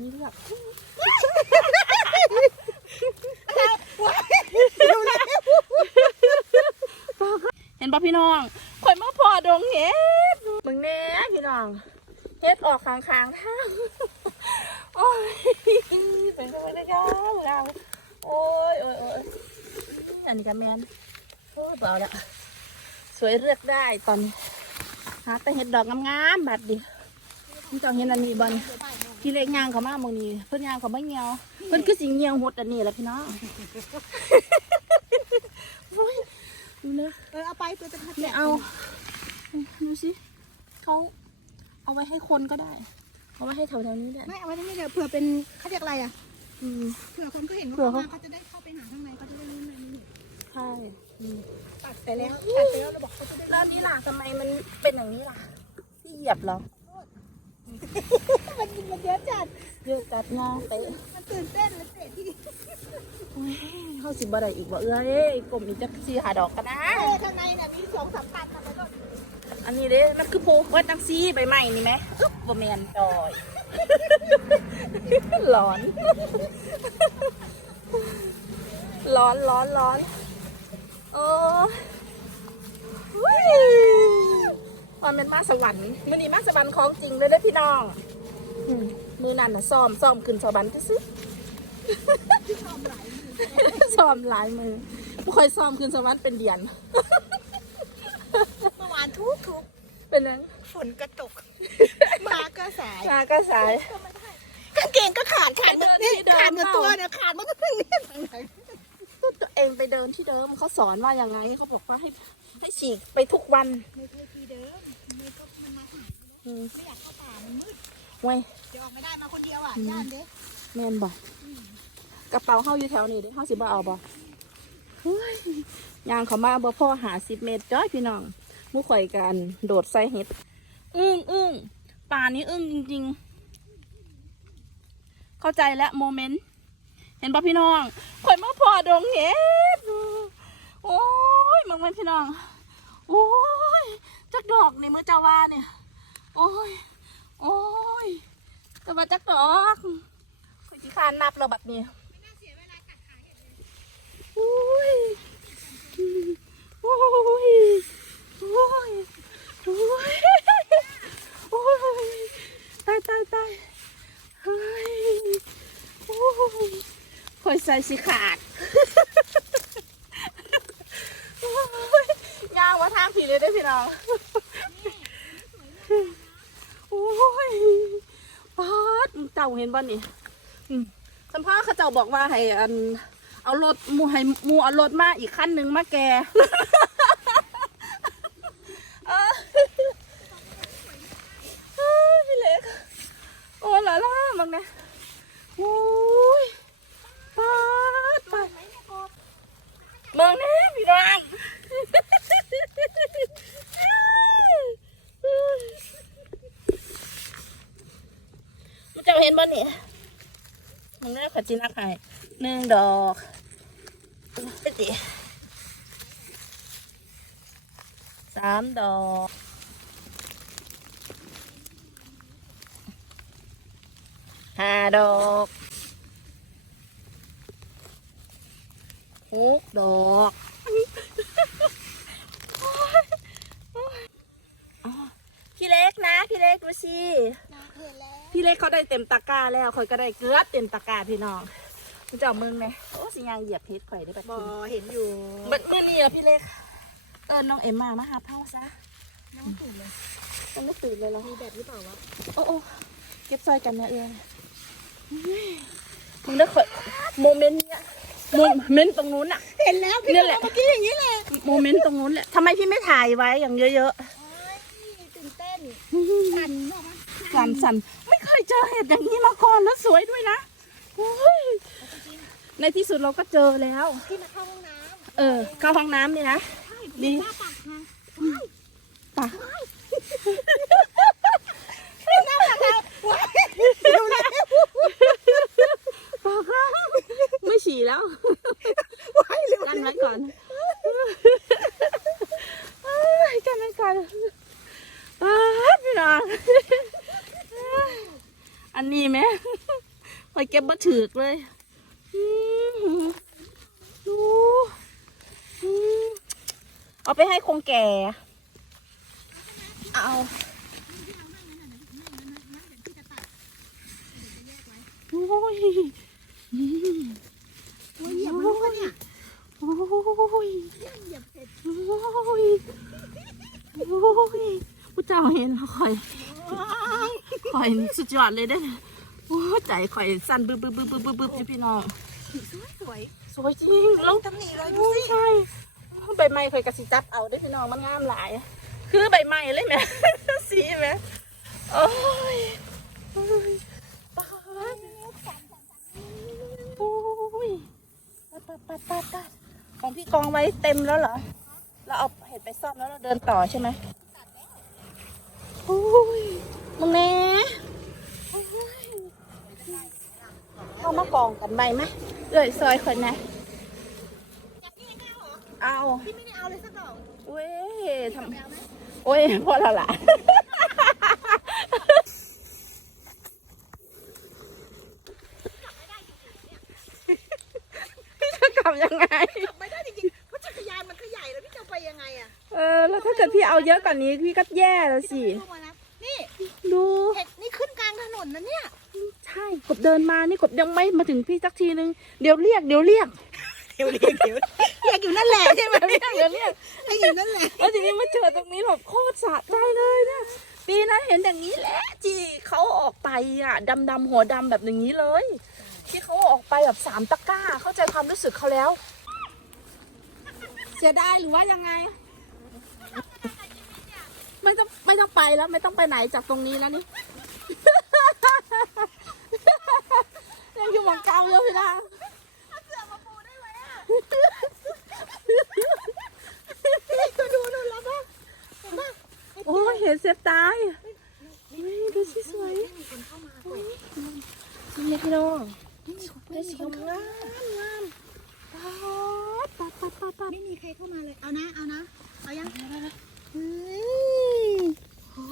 มีเลือกเห็นปะพี่น้องข่อยมาพอดงเห็ดมึงแน่พี่น้องเฮ็ดออกข้างๆทางโอ้ยเป็นกันเลยกันเราโอ้ยโอ้ยโอ้ยอันนี้กันแมนโอ้ยเบาละสวยเลือกได้ตอนนี้หาแต่เห็ดดอกงามๆบัดดิมันต้องเห็นอันนี้บอล พี่เล็กยางเขามาโมนี้เพิ่นยางเขาไม่เงียว เพิ่นคือสิเงียวหดอันนี้แหละพี่น้องโอ้ยดูนะเออเอาไปตัวจะพัดไม่เอาดูสิเขาเอาไว้ให้คนก็ได้ เอาไว้ให้แถวๆนี้ได้ไม่เอาไว้ตรงนี้เดี๋ยวเผื่อเป็นเขาเรียกอะไรอะอืมเผื่อคนก็เห็นว่าเผื่อเขาเขามาเขาจะได้เข้าไปหาข้างในเขาจะได้รู้ในนี้ใช่อืมตัดไปแล้วตัดไปแล้วเราบอกเขาจะได้แล้วนี่ล่ะทำไมมันเป็นอย่างนี้ล่ะที่เหยียบเหรอ มันกินมันเยอะจัดเยอะจัดงาเตะมันตื่นเต้นเลยเตะที่โอ้ยเข้าสิบ่ได้อีกบ่เอ้ยกลมอีจักสีหาดอกก็ได้เออข้างในเนี่ยมีสองสามตันทำไปก็อันนี้เด้นั่นคือโพกว่าจังซีใบใหม่นี่ไหมอึ๊บบ่แมนจอยร้อน ร้อนร้อนร้อนโอ้ย ตอนเป็นมาสวรรค์มือนี้มาสวรรค์ของจริงเลยเด้อพี่น้องอืมมือนั่นน่ะซ้อมซ้อมขึ้นสวรรค์ก็ซื้อซ้อมหลายมือไม่ค่อยซ้อมขึ้นสวรรค์เป็นเดือน เมื่อวานทุกทุกเป็นนั้นฝนกระตก มาก็สายชาก็สาย กางเกงก็ขาดขาดหมดนี่เดินที่เดิมขาดหมดตัวเนี่ยขาดหมดทั้งนี้ทางไหนตัว เองไปเดินที่เดิมเขาสอนว่ายังไงเขาบอกว่าให้ให้ฉีกไปทุกวันไม่ใช่ที่เดิมไม่ก็มันมาหาอืมไม่อยากเข้าป่ามันมืดเว้ยเดี๋ยวออกไม่ได้มาคนเดียวอะย่านเด้แมนบอกกระเป๋าเฮาอยู่แถวนี้เด้เฮาสิบ่เอาบ่เฮ้ยยางเขามาบ่พ่อหาสิบเมตรจ้อยพี่น้องหมู่ข่อยกันโดดใส่เห็ดอึ้งอึ้งป่านี้อึ้งจริง ๆ เข้าใจแล้วโมเมนต์ เห็นป่ะพี่น้องข่อยมาพอดงเห็ดโอ้ยมึงเป็นพี่น้อง โอ้ยจักดอกในมือเจ้าว่าเนี่ย โอ้ย โอ้ยแต่ว่าจักดอกข่อยสิคานนับแล้วบัดนี้โอ้ย โอ้ย โอ้ย โอ้ย โอ้ย ตายตายตายเฮ้ย โอ้ย อยใส่สิขาดโอยยาวมาทางผีเลยได้พี่น้องโอ้ยปาดเจ้าเห็นบ่นี่สัมภาษณ์เขาเจ้าบอกว่าให้อัน เอารถมูให้มูเอารถมาอีกขั้นหนึ่งมาแกเออเอ้ยพี่เล็ก โอ้ละล่ะมึงนี่ยโอ้ยปาดปาด มึงนี่ยพี่น้องมึงจะเห็นบ่เนี่ยมึงเนี่ยขอจินักให้หนึ่งดอกไปดิสามดอกห้าดอก หกดอกอ๋อพี่เล็กนะ พี่เล็กดูสินาเห็นแล้วพี่เล็กเขาได้เต็มตะกร้าแล้วคอยก็ได้เกือบเต็มตะกร้าพี่น้องมันจะเอามึงไหมโอ้สิยางเหยียบเพชรข่อยได้ปะบอเห็นอยู่เมื่อมื่อนี้อะพี่เล็กเออน้องเอ็มมามาหาเผาซะน้องตื่นเลยมันไม่ตื่นเลยเหรอมีแบบหรือเปล่าวะโอ้โอ้เก็บซอยกันนะเอ้ยมึงได้ขอยโมเมนต์เนี้ย โมเมนต์ตรงนู้นอะเห็นแล้วพี่เนี่ยแหละเมื่อกี้อย่างนี้แหละโมเมนต์ตรงนู้นแหละทำไมพี่ไม่ถ่ายไว้อย่างเยอะโอ้ยตื่นเต้นๆสั่นเนอะสั่นสั่นไม่เคยเจอเห็ดอย่างนี้มาก่อนแล้วสวยด้วยนะโอ้ยในที่สุดเราก็เจอแล้วที่มาเข้าห้องน้ำเออ เข้าห้องน้ำนี่นะ ใช่ดีหน้าปากทางป่ะหน้าปากทางว้ายเร็วแล้วป่ะค่ะ ไม่ฉี่แล้วว้ายเร็วกันไว้ก่อนเอ้ยกันไว้ก่อนอ้าพี่น้องอันนี้ไหมข่อยเก็บมาถือกเลยอืมดูอืมเอาไปให้คงแก่ เอาโอ้ยอืม โอ้ยเหยียบมันรู้ปะเนี่ยโอ้ยเหยียบเสร็จโอ้ยโอ้ยผู้เจ้าเห็นแล้วข่อยข่อยสุดยอดเลยเด้อโอ้ใจข่อยสั่นบึบบึบบึบบึบบึบพี่น้องสวยสวยจริงลงตำหนิเลยดูโอ้ยสิใช่ใบไม้ข่อยกระสิจับเอาได้พี่น้องมันงามหลาย คือใบไม้เลยแหม่สีแหม่โอ้ย ว้เต็มแล้วเหรอ เราเอาเห็ดไปซ่อมแล้วเราเดินต่อใช่ไหมโอ้ยมึงแน่โอ้ยเข้ามากองกันไหมไหมเอ้ยซอยคนนะจากนี่ไม่เอาเหรอเอาพี่ไม่ได้เอาเลยสักดอกเว้ยทเอาไหมำโอ้ยพอแล้วล่ะ พี่จะกลับยังไง กลับไม่ได้จริงๆเพราะจักรยานมันก็ใหญ่แล้วพี่จะไปยังไงอะ เออ แล้วถ้า เกิดพี่เอาเยอะกว่านี้พี่ก็แย่แล้วสิพี่ต้องไปดูมานะนี่ดู เห็ดนี่ขึ้นกลางถนนนะเนี่ย ใช่กบเดินมานี่กบยังไม่มาถึงพี่สักทีนึง เดี๋ยวเรียกเดี๋ยวเรียก เดี๋ยวเรียกเดี๋ยวอยากอยู่นั่นแหละใช่ไหมเรียกเดี๋ยวเรียกให้อยู่นั่นแหละ แล้วทีนี้มาเจอตรงนี้แบบโคตรสะใจเลยเนี่ยปีนั้นเห็นอย่างนี้แหละจีเขาออกไปอะดำดำๆหัวดำแบบอย่างนี้เลย ที่เขาออกไปแบบสามตะกร้า เข้าใจความรู้สึกเขาแล้ว เสียดายหรือว่ายังไง ไม่ต้องไม่ต้องไปแล้ว ไม่ต้องไปไหนจากตรงนี้แล้วนี่ยังอยู่หมองกลางเยอะพี่นางเสือมาปูได้ไหมอะพี่ก็ดูนู่นแล้วป่ะเห็นป่ะโอ้ยเห็นเสียตายเฮ้ยดูสิสวยมีคนเข้ามาด้วยสวยพี่น้องไม่มีคนได้สีงามงามปัดปัดปัดปัด ไม่มีใครเข้ามาเลย เอานะ เอานะ เอายังเฮ้ย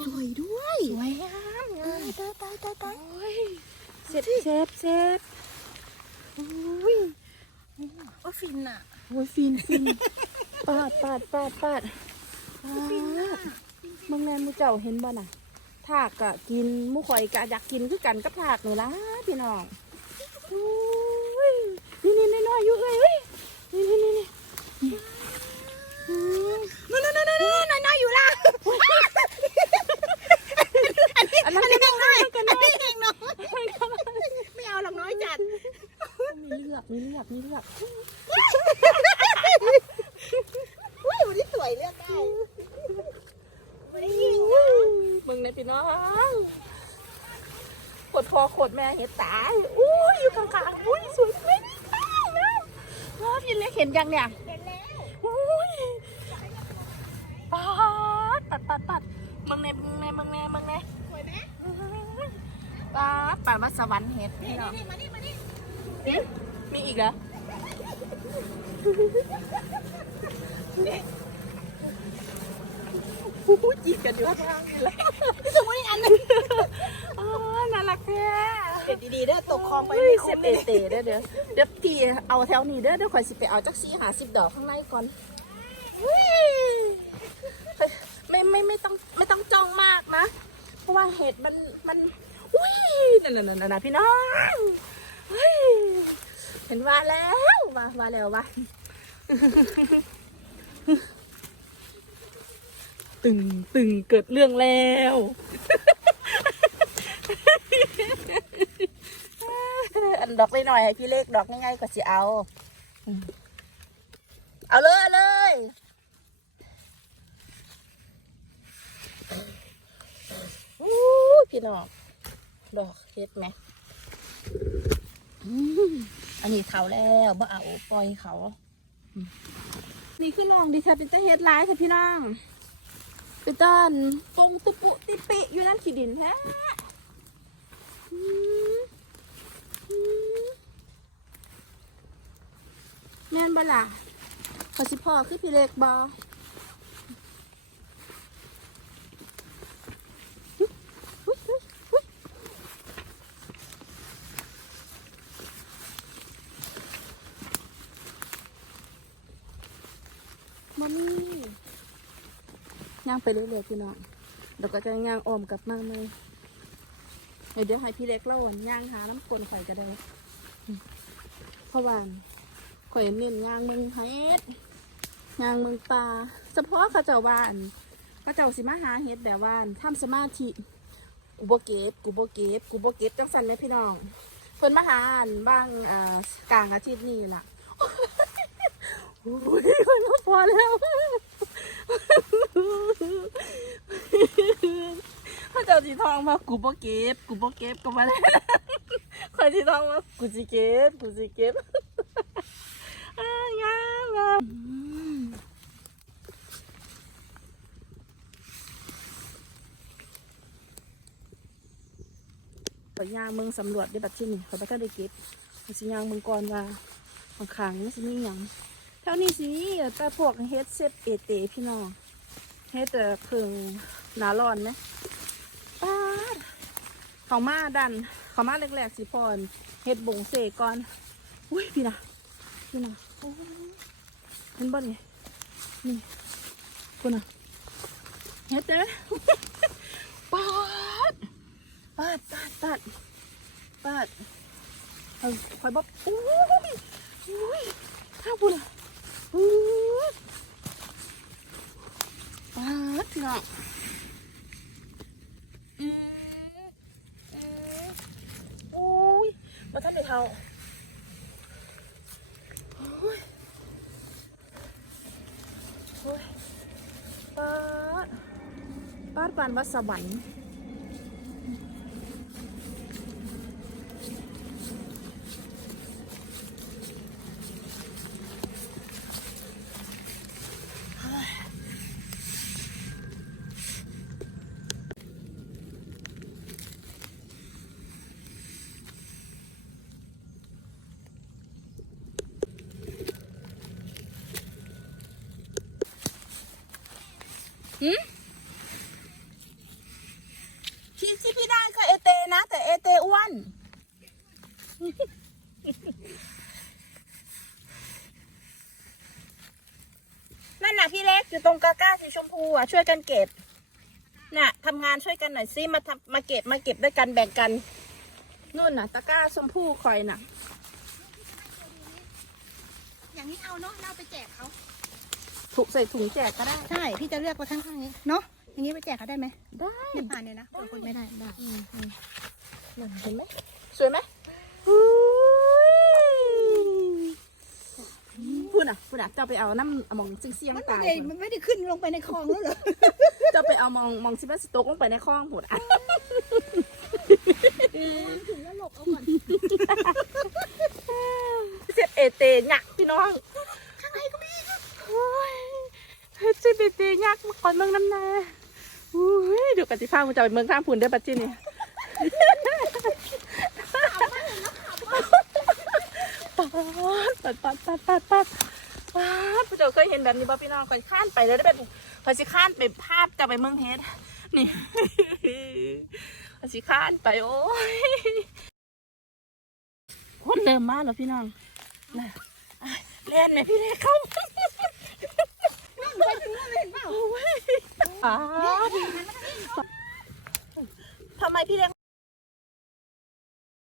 สวยด้วย สวยงามตายตายตายตายตายโอ้ยเสร็จเซฟเซฟอุ้ยว่าฟินอะโอ้ยฟินฟินปาดปาดปาดปาดปาดบางแนนมูเจ้าเห็นบ่น่ะถากกะกินหมูข่อยกะอยากกินคือกันกับถากนี่ล่ะพี่น้องโอ้ยนี่นี่น้อยๆอยู่เอ้ยเว้ยนี่นี่นี่นี่อืม นู่นนู่นนู่นนู่นน้อยๆอยู่ล่ะ อันนั้น อันนี้ ก็ เองน้อย ก็ อัน น้อย นี้เองน้อยไม่เอาหรอกน้อยจัด มีเลือกมีเลือกมีเลือก อุ้ยวันนี้สวยเลือกได้ไม่ได้ยิงนะ มึงในพี่น้องขดพอขดแม่เห็ด ตายอุ้ยอยู่ข้างๆอุ้ยสวยไหมนะว้าพี่เล็กเห็นยังเนี่ยเห็นแล้วอุ้ยปัดปัดปัดปัดมึงในมึงในมึงในมึงในสวยไหมปัดปัดว่าสวรรค์เห็ดนี่พี่น้องนี่มานี่มานี่นี่มีอีกเหรออู้หูจีบกันอยู่ข้างๆนี่แหละสวยอีกอันหนึงอ๋อน่ารักแท้ เก็บดีๆเด้อตกคลองไปเฮ้ยไม่เสีคุ้ยมบเอเตเด้อเดี๋ยวเดี๋ยวพี่เอาแถวนี้เด้อเดี๋ยวข่อยสิไปเอาจักซี่หาสิบดอกข้างในก่อนอุ้ยเฮ้ยไม่ไม่ไม่ต้องไม่ต้องจ้องมากนะ เพราะว่าเห็ดมันมันอุ้ยนั่นนั่นนั่นนั่นพี่น้องเฮ้ยเห็นว่าแล้วว่าว่าแล้วว่าตึงตึงเกิดเรื่องแล้ว อัน ดอกหน่อยๆให้พี่เล็กดอกง่ายๆก็สิเอา เอาเลยเอาเลยอู้พี่น้องดอกเฮ็ดไหมอันนี้เขาแล้วบ่เอาปล่อยเขา นี่คือน้องดิฉันเป็นเจ้าเฮ็ดร้ายค่ะพี่น้องเป็นต้นปงตุปุติปิอยู่นั่นขีดินแฮะอื แม่นบ่ล่ะขอสิพ่อคือพี่เล็กบอมามี่ย่างไปเรื่อยๆพี่น้องเดี๋ยวก็จะย่างออมกลับมาเลยเดี๋ยวให้พี่เล็กเล่าย่างหาน้ำกลนไข่ก็ได้เพราะวาน ข่อยเน้นยางเมืองเฮ็ดย่างเมืองปลาเฉพาะเขาเจ้าบ้านเขาเจ้าสิมาหาเฮ็ดแบบว่าทำสมาธิกูบ่เก็บกูบ่เก็บกูบ่เก็บจังสันไหมพี่น้องเพิ่นมาหาอันบ้างเอ่อกลางอาทิตย์นี้ล่ะโอ้ยคนมาพอแล้วพระเจ้าสีทองมากูบ่เก็บกูบ่เก็บก็มาแล้วคอยสีทองมากูสิเก็บกูสิเก็บ งามงามอืมไปย่างเมืองสำรวจได้บัดที่นี่เขาไม่ได้เก็บเขาสิยางเมืองก่อนว่าบางครั้งสิมีหยังแถวนี้สิมีแต่พวกเฮ็ดเซตเอเตพี่น้องเฮ็ดแต่เพิ่งหนาร้อนไหมป้าดเขามาดันเขามาแรกๆสิพรเฮ็ดบงเสกก่อน อุ้ยพี่นะพี่นะ เห็นบ่นี่นี่คุณน่ะเฮ็ดเด้อป้าดป้าดป้าดป้าดป้าดเอาคอยบอกอุ้ยอุ้ยข้าวบุญอะอู้ป้าดเนาะอืมอืมโอ้ยมาท่านไปเท่าโอ้ยโอ้ยป้าดป้าดปานวัดสวรรค์ที่ที่พี่ได้ก็เอเตนะ แต่ เอเตอ้วน นั่นน่ะพี่เล็กอยู่ตรงกาก้าสีชมพูอะช่วยกันเก็บ น่ะทำงานช่วยกันหน่อยสิมาทำมาเก็บมาเก็บด้วยกันแบ่งกันนู่นน่ะตะกร้าชมพูคอยน่ะ อย่างนี้เอาเนาะเราไปแจกเขาถูกใส่ถุงแจกก็ได้ ใช่ พี่จะเลือกไว้ข้างๆนี้ เนาะ อย่างนี้ไปแจกเขาได้ไหมได้ ไม่ผ่านเนี่ยนะคนไม่ได้ ได้อืมอืม นั่นเห็นไหมสวยไหมอุ้ยพูดน่ะพูดน่ะเจ้าไปเอาน้ำเอามองเสียงมันๆไม่ตายได้พุ่นมันไม่ได้ขึ้นลงไปในคลองแล้วเหรอเจ้าไปเอามองมองซิบัสโตกลงไปในคลองพูดอะถึงแล้วหลบเอาก่อนเจ็บเอเตยักษ์พี่น้องข้างในก็มีโอ้ยเจ็บเอเตยักษ์มาก่อนเมืองน้ำนาอุ้ยเดี๋ยวกันสิพาคุณจะไปเมืองข้างพูนได้อปัจจินี่ ปัดปัดปัดปัดปัดปัดผู้เจ้าเคยเห็นแบบนี้บ่พี่น้องคอยข้านไปแล้วได้แบบคอยสิข้านไปภาพจะไปเมืองเฮดนี่คอยสิข้านไปโอ้ยคนเริ่มมาแล้วพี่น้องนะอะเล่นไหมพี่เล็กเข้าไปถึงแล้วเห็นเปล่าป๊าดทำไมพี่เล็ก